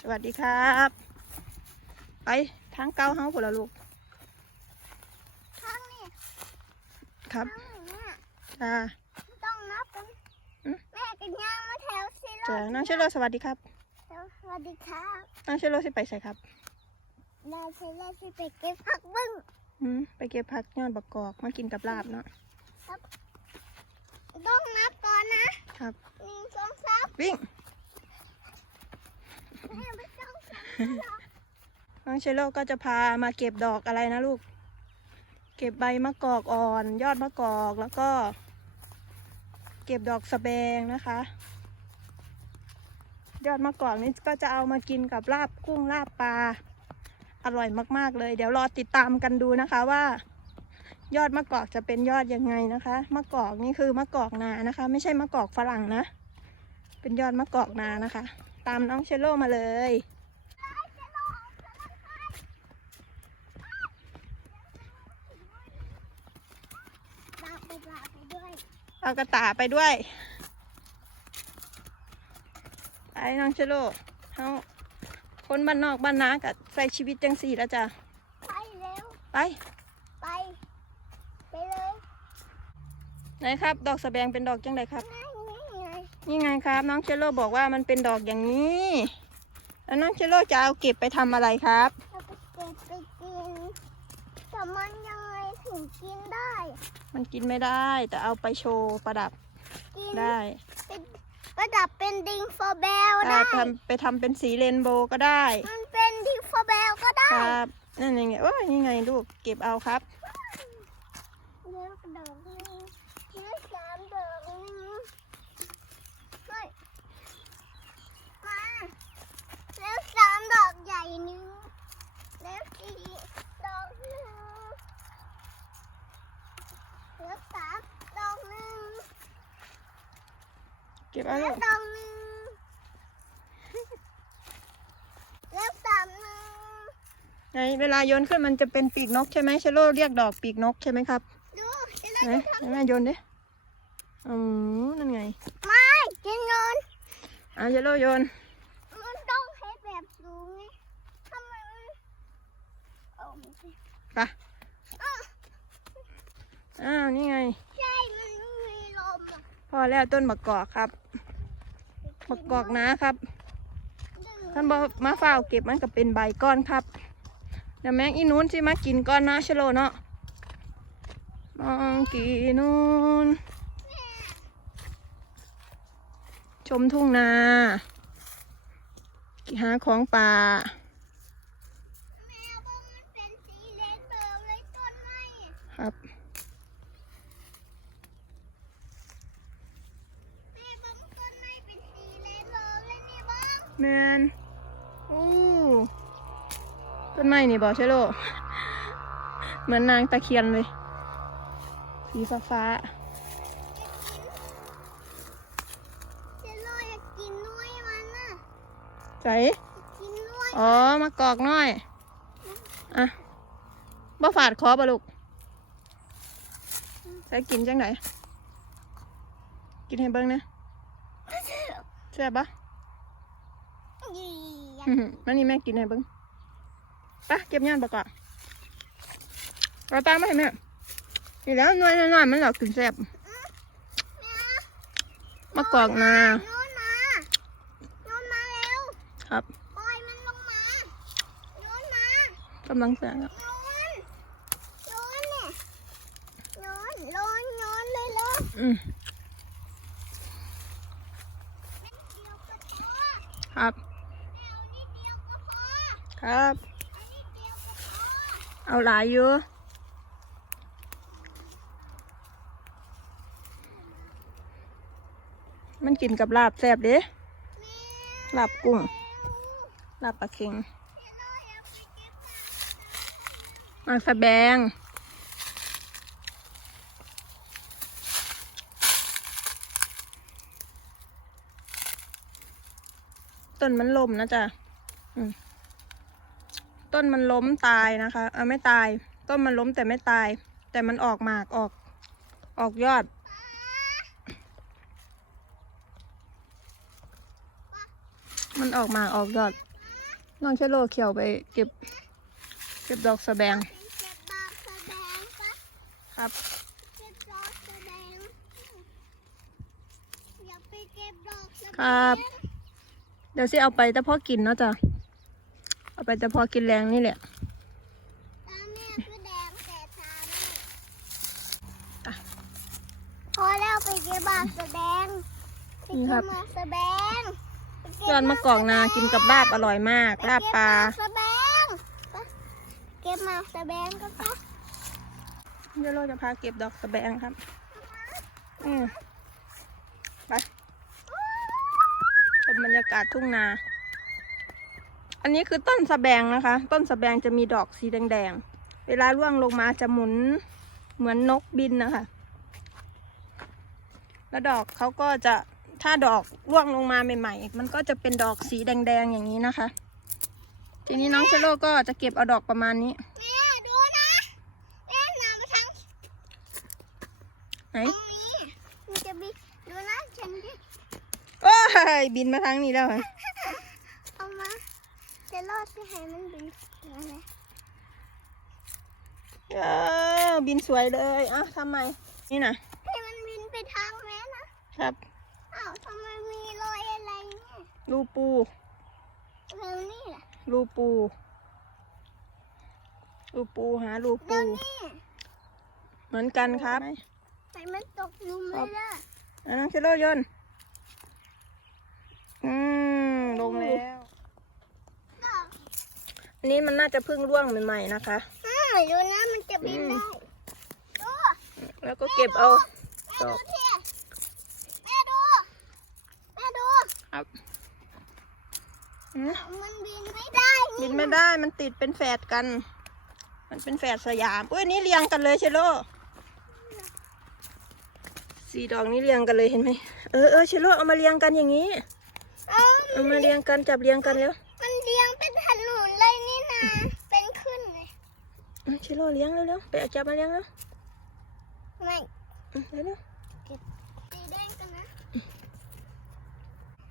สวัสดีครับ ไปทางเก้าเฮาพุ่นละลูกข้างนี่ครับข้างนี่เนี่ยจ้าต้องนับกันอืมแม่กันย่างมาแถวสิโลจ้าน้องเชโลสวัสดีครับ สวัสดีครับน้องเชโลสิไปใส่ครับเราใช้เล่นที่ไปเก็บผักบึ้งอืมไปเก็บผักยอดบักกอกมากินกับลาบเนาะต้องนับก่อนนะครับหนึ่งสองสามวิ่ง แม่ไม่ต้องสาม น้องเชลโลก็จะพามาเก็บดอกอะไรนะลูก เก็บใบมะกอกอ่อน ยอดมะกอกแล้วก็ เก็บดอกสะแบงนะคะ ยอดมะกอกนี่ก็จะเอามากินกับลาบกุ้งลาบปลาอร่อยมากๆเลย เดี๋ยวรอติดตามกันดูนะคะว่า ยอดมะกอกจะเป็นยอดยังไงนะคะมะกอกนี่คือมะกอกนานะคะ ไม่ใช่มะกอกฝรั่งนะ เป็นยอดมะกอกนานะคะ ตามน้องเชลโลมาเลย ลาไปลาไปด้วย เอากระต่ายไปด้วย ไปน้องเชโลเขาคนบ้านนอกบ้านนากับใส่ชีวิตจังสี่แล้วจ้ะ ไปเร็ว ไป ไป ไปเลยไหนครับ ดอกสะแบงเป็นดอกจังไดครับง่ายง่ายง่ายนี่ไงครับ น้องเชโลบอกว่ามันเป็นดอกอย่างนี้ แล้วน้องเชโลจะเอาเก็บไปทำอะไรครับเราไปเก็บไปกินแต่มันยังไง ถึงกินได้ มันกินไม่ได้ แต่เอาไปโชว์ประดับกินได้เป็นประดับเป็นดิงฟอร์เบลได้ได้ทำไปทำเป็นสีเรนโบว์ก็ได้ มันเป็นดิงฟอร์เบลก็ได้ ครับ นั่นยังไงโอ้ยนี่ไงลูกเก็บเอาครับ เลือกดอกหนึงเลือกสามดอกหนึงเฮ้ยมาแล้วสามดอกใหญ่หนึ่งแล้วสี่ดอกหนึ่งแล้วสามดอกหนึ่ง เก็บเอาแล้ลูวกดอกหนึ่งแล้วสามหนึ่งไหนเวลาโยนขึ้นมันจะเป็นปีกนกใช่ไหมเชโลเรียกดอกปีกนกใช่ไหไหมครับดูจะไหนได้ไหนแม่โยนดิอืมนั่นไงไม่กินเงินอะเชโลโยนมันต้องให้แบบสูงไงทำไมมันโอ้ไม่ใช่ไปอ้าวอ้าวนี่ไง ใช่มันไม่มีลมอะ พอแล้วต้นมะกอกครับมะกอกนะครับท่านบอกมาเฝ้าวเก็บมันก็เป็นใบก้อนครับเดี๋ยวแมงอีนู้นสิมากินก้อนนะเชโลเนาะมองกีนูนชมทุ่งนาหาของป่า แมวว่ามันเป็นสีเลนเบอร์เลยต้นไม้อะ ครับ แม่บ้องต้นไม้เป็นสีเลนเบอร์เลยนี่บ้อง แมนอู้ต้นไม้นี่บอกเชโลเหมือนนางตะเคียนเลย สีฟ้าฟ้าเจโร่อยากกินน้อยมันน่ะๆใสกินน้อยอ๋อ มากอกน้อย อะบ่ฝาดคอบ่ลูกใส่กินจังไหน กินให้เบิ้งนะแซ่บปะ ยีอยากอื้อหือมันนี่แม่กินให้เบิ้งไปเก็บงานประกอบเราตามมาให้แม่นี่แล้วหน้อยหน่อยๆมันหลอกกินแซ่บแม่มากอกนาโยนมาโยนมาเร็วครับปล่อยมันลงมาโยนมากำลังแซ่บ โยนโยนเนี่ยโยนโยนโยนเลยเลย อืมเดียวก็พอครับ แมวนิดเดียวก็พอ ครับ เอาหลายอยู่มันกินกับลาบแซ่บเด้ลาบกุ้ง ลาบปลาเค็งเดี๋ยวเราอยากไปเก็บผักมาสะแบง ต้นมันลมนะจ๊ะ อืม ต้นมันล้มตายนะคะเออไม่ตาย ต้นมันล้มแต่ไม่ตาย แต่มันออกหมากออกออกยอด มันออกหมากออกยอดมน้องเชโลเขียวไปเก็บ เก็บดอกสะแบงเก็บดอกแสดงปะครับเก็บดอกแสดงอย่าไปเก็บดอกแสดงครับ เดี๋ยวสิเอาไปแต่พอกินเนาะจ้ะเอา ไปแต่พอกินแรงนี่แหละตาแม่คือแดงแต่ตาแม่อะพอแล้วไปเก็บดอกแสดงไปนี่ครัเก็บบมาแสดงไปเก็บยอดมะกอกนากินกับลาบอร่อยมากลาบปลาไปเก็บมาแสดงไปเก็บมาแสดงก็ปะเดี๋ยวเราจะพาเก็บดอกสะแบงครับ อืมไปชมบรรยากาศทุ่งนา อันนี้คือต้นสะแบงนะคะ ต้นสะแบงจะมีดอกสีแดงๆ เวลาร่วงลงมาจะหมุนเหมือนนกบินนะคะ แล้วดอกเขาก็จะถ้าดอกร่วงลงมาใหม่ๆ มันก็จะเป็นดอกสีแดงๆ อย่างนี้นะคะ ทีนี้น้องเชโลก็จะเก็บเอาดอกประมาณนี้แม่ดูนะแม่น้ำมาทางไหนตรงนี้มันจะมีดูนะฉันดิโอ้ยบินมาทางนี้แล้วเหรอเอามา จะรอดไปให้มันบินมาเลยเออบินสวยเลยอะทำไม นี่นะให้มันบินไปทางแม่นะครับอ้าวทำไมมีรอยอะไรเนี่ยรูปูเร็วนี่ล่ะรูปูรูปูหารูเร็ปูวนี่เหมือนกันครับให้มันตกหลุมเลยล่ะอะน้องเชโลยนต์อืม ลงแล้ว ดอก อันนี้มันน่าจะเพิ่งร่วงใหม่ๆนะคะอ้าวดูนะมันจะบินได้ดูแล้วก็เก็บเอาแม่ดูที่แม่ดูแม่ดูครับอืมมันบินไม่ได้บินไม่ได้มันติดเป็นแฝดกัน มันเป็นแฝดสยามอุ้ยอันนี้เรียงกันเลยเชโลสีดอกนี้เรียงกันเลยเห็นไหมเออเออเชโลเอามาเรียงกันอย่างนี้ เอ้าเอามาเรียงกันจับเรียงกันแล้ว มันเลี้ยงเป็นถนนเลยนี่นะ เป็นขึ้นเลย อืม ชิโร่เลี้ยงเร็วๆไปเอาจับมาเลี้ยงแล้วไม่อืมเร็วสีแดงกันนะ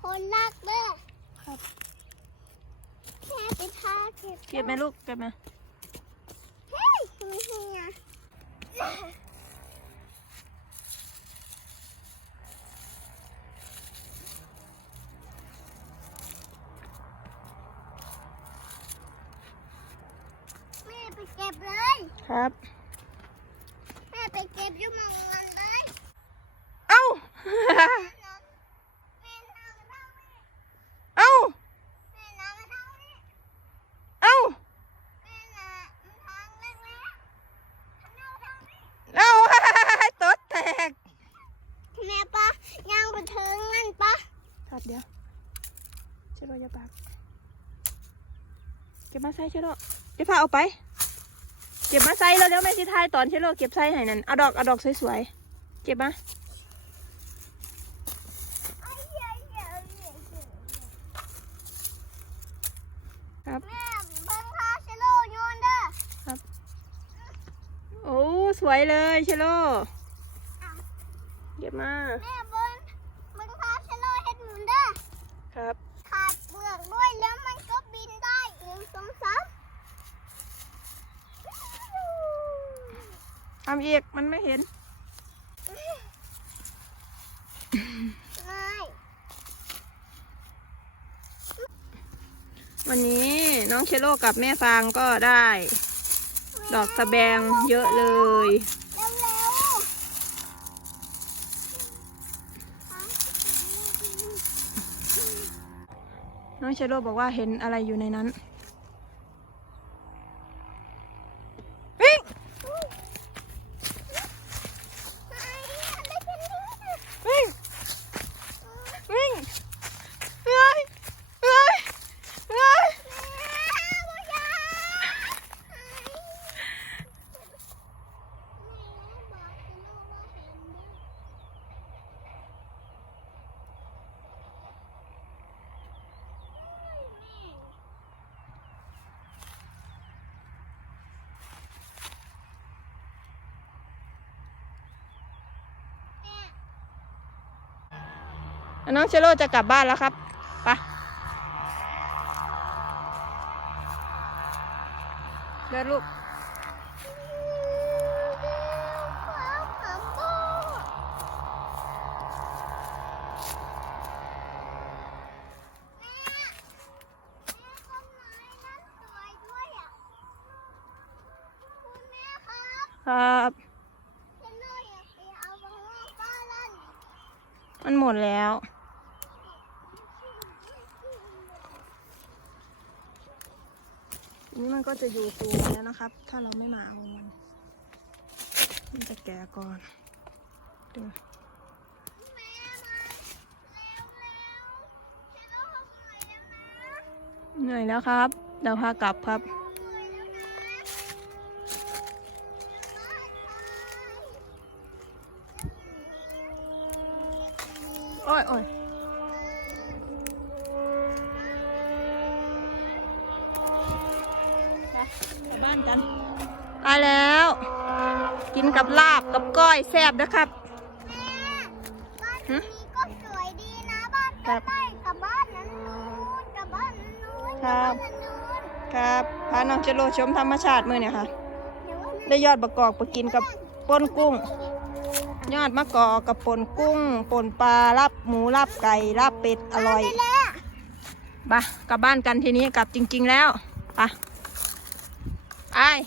คนรักเด้อๆครับแค่ไปทาเก็บเก็บไหมลูกเก็บไหมเฮ้ยมีเฮียแม่ไปเก็บเลย ครับ แม่ไปเก็บอยุ่หมองมันเลยเอ้าแม่น้ำมาทางนี้เอ้าแม่น้ำมาทางนี้เอ้าแม่น้ำมาทางเล็กๆทางนู้นทางนี้เอ้าตดแตกแม่ปะย่างไปถึงนั่นปะครับเดี๋ยวชิโร่อย่าปากเก็บมาใส่ชิโร่เดี๋ยวพาเอาไป เก็บมาใส่แล้วเดี๋ยวแม่สิทายตอนชิโร่เก็บใส่ให้นั่นเอาดอกเอาดอกสวยๆ เก็บมาไอ้เหี้ยเหี้ยเหี้ยเหี้ยครับแม่เบิ่งพาเชโลโยนเด้อโอ้ สวยเลยชิโร่เก็บมาแม่เบิ่งเบิ่งพาเชโลเฮ็ดหมุนเด้อ ครับ ขาดเปลือกด้วยแล้วมันก็บินได้หนึ่งสองสาม ทำอีกมันไม่เห็นไม่วันนี้น้องเชโลกับแม่ฟางก็ได้ ดอกสะแบงเยอะเลย น้องเชโลบอกว่าเห็นอะไรอยู่ในนั้นวิ่ง ไอ้อะไรกันเนี่ย วิ่งวิ่งเฮ้ยเฮ้ยเฮ้ย น้องเชโลจะกลับบ้านแล้วครับไปเดินลูกความขำโบแม่แม่ต้นไม้นั้นสวยด้วยอะคุณแม่ครับครับฉันน่าอยากไปเอามะม่วงป้าลั่นมันหมดแล้ว นี้มันก็จะอยู่ตัวแล้วนะครับ ถ้าเราไม่มาเอามัน มันจะแก่ก่อนดูแม่มาเหน่อยแล้วนะเหนื่อยแล้วครับ เดี๋ยวพากลับครับ แล้ว กินกับลาบกับก้อยแซ่บนะครับแม่บ้านนี้ก็สวยดีนะบ้านครับใกล้ๆกับบ้านนั้นนู้นกับบ้านนั้นนู้นครักับบบ้านนั้นนู้นครับพาน้องเจโรชมธรรมชาติมือเนี่ยค่ะเดี๋ยวว่าได้ยอดประกอบไปกินกับป่นกุ้ง ยอดมะกอกกับป่นกุ้งป่นปลาลาบหมูลาบไก่ลาบเป็ดอร่อยแม่ไปะกลับบ้านกันทีนี้กลับจริง ๆ แล้วไปะไอาย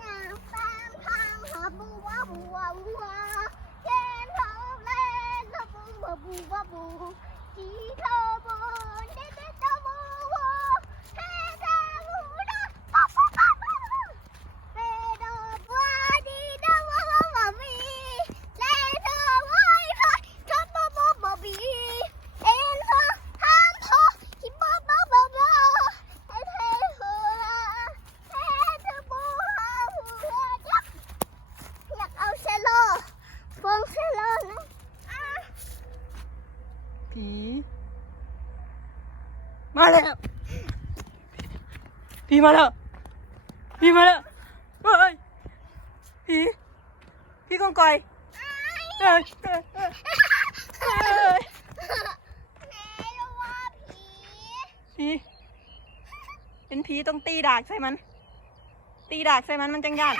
อยากตามทางหาบัวบัวบัวเช่นทองเล่นบัวบัวบัวบัวจีเธอบัวเด็ดเด็ดเธอบัวเฮ้เธอบัวนะป๊าป๊าป๊าป๊าเฮ้ดอกบัวดีดอกบัวบัวบัวบีเล่นเธอบัวอีกครั้งเธอบัวบัวบัวบีเอ็นเธอทางเธอที่บัวบัวบัวบัวให้เธอหัวเฮ้เธอบัวหัวยักษ์อยากเอาเชลโลฟองเชลโลนะอะ ผีมาแล้ว ผีมาแล้วผีมาแล้วเฮ้ยผีผีกองกอยเฮ้ยเฮ้ยเอ้ยเอ้ยแม่รู้ว่าผีเป็นผีต้องตีดากใส่มัน ตีดากใส่มันมันจังยัน